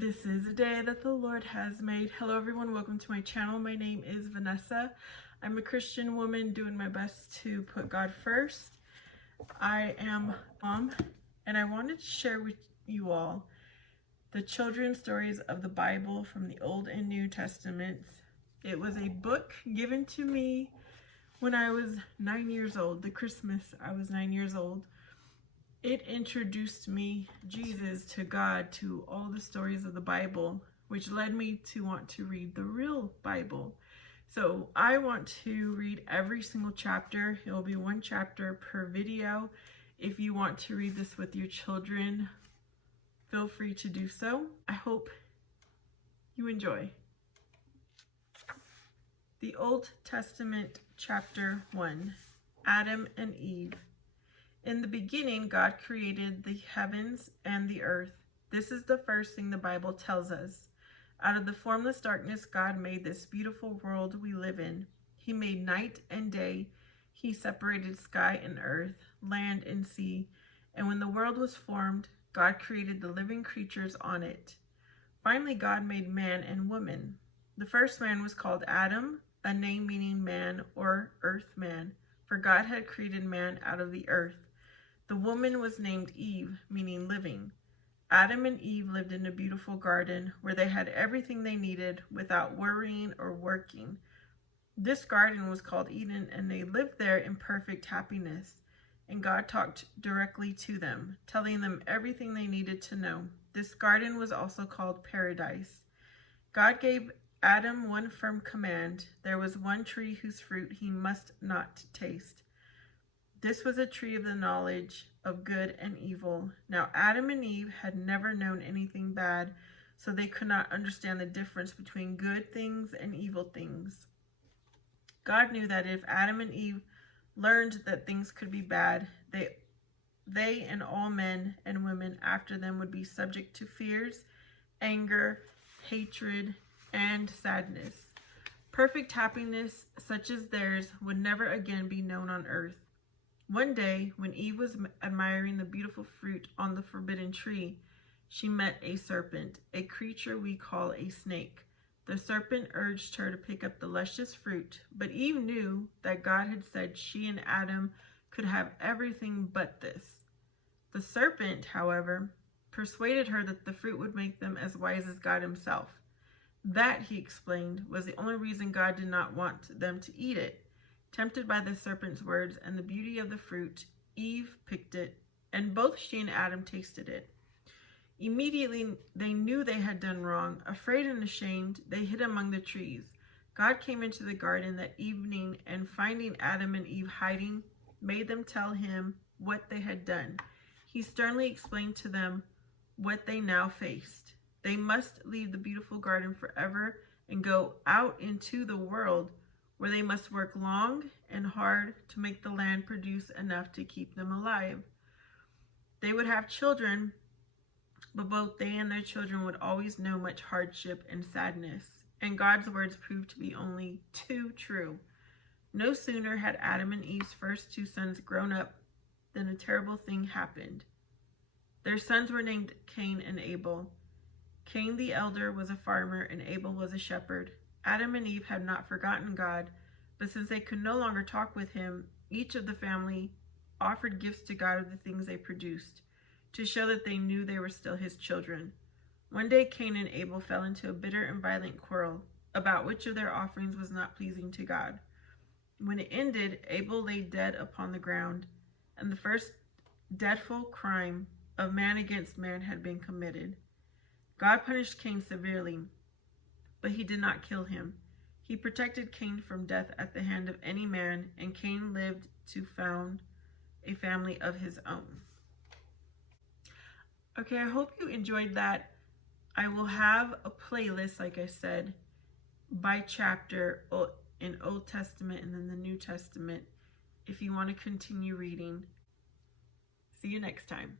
This is a day that the Lord has made. Hello everyone, welcome to my channel. My name is Vanessa. I'm a Christian woman doing my best to put God first. I am mom, and I wanted to share with you all the children's stories of the Bible from the Old and New Testaments. It was a book given to me when I was 9 years old, the Christmas I was 9 years old. It introduced me, Jesus, to God, to all the stories of the Bible, which led me to want to read the real Bible. So I want to read every single chapter. It will be one chapter per video. If you want to read this with your children, feel free to do so. I hope you enjoy. The Old Testament, chapter 1, Adam and Eve. In the beginning, God created the heavens and the earth. This is the first thing the Bible tells us. Out of the formless darkness, God made this beautiful world we live in. He made night and day. He separated sky and earth, land and sea. And when the world was formed, God created the living creatures on it. Finally, God made man and woman. The first man was called Adam, a name meaning man or earth man, for God had created man out of the earth. The woman was named Eve, meaning living. Adam and Eve lived in a beautiful garden where they had everything they needed without worrying or working. This garden was called Eden, and they lived there in perfect happiness. And God talked directly to them, telling them everything they needed to know. This garden was also called paradise. God gave Adam one firm command. There was one tree whose fruit he must not taste. This was a tree of the knowledge of good and evil. Now Adam and Eve had never known anything bad, so they could not understand the difference between good things and evil things. God knew that if Adam and Eve learned that things could be bad, they and all men and women after them would be subject to fears, anger, hatred, and sadness. Perfect happiness such as theirs would never again be known on earth. One day, when Eve was admiring the beautiful fruit on the forbidden tree, she met a serpent, a creature we call a snake. The serpent urged her to pick up the luscious fruit, but Eve knew that God had said she and Adam could have everything but this. The serpent, however, persuaded her that the fruit would make them as wise as God himself. That, he explained, was the only reason God did not want them to eat it. Tempted by the serpent's words and the beauty of the fruit, Eve picked it, and both she and Adam tasted it. Immediately, they knew they had done wrong. Afraid and ashamed, they hid among the trees. God came into the garden that evening, and finding Adam and Eve hiding, made them tell him what they had done. He sternly explained to them what they now faced. They must leave the beautiful garden forever and go out into the world, where they must work long and hard to make the land produce enough to keep them alive. They would have children, but both they and their children would always know much hardship and sadness. And God's words proved to be only too true. No sooner had Adam and Eve's first two sons grown up than a terrible thing happened. Their sons were named Cain and Abel. Cain the elder was a farmer, and Abel was a shepherd. Adam and Eve had not forgotten God, but since they could no longer talk with him, each of the family offered gifts to God of the things they produced, to show that they knew they were still his children. One day Cain and Abel fell into a bitter and violent quarrel about which of their offerings was not pleasing to God. When it ended, Abel lay dead upon the ground, and the first dreadful crime of man against man had been committed. God punished Cain severely, but he did not kill him. He protected Cain from death at the hand of any man, and Cain lived to found a family of his own. Okay, I hope you enjoyed that. I will have a playlist, like I said, by chapter in Old Testament and then the New Testament if you want to continue reading. See you next time.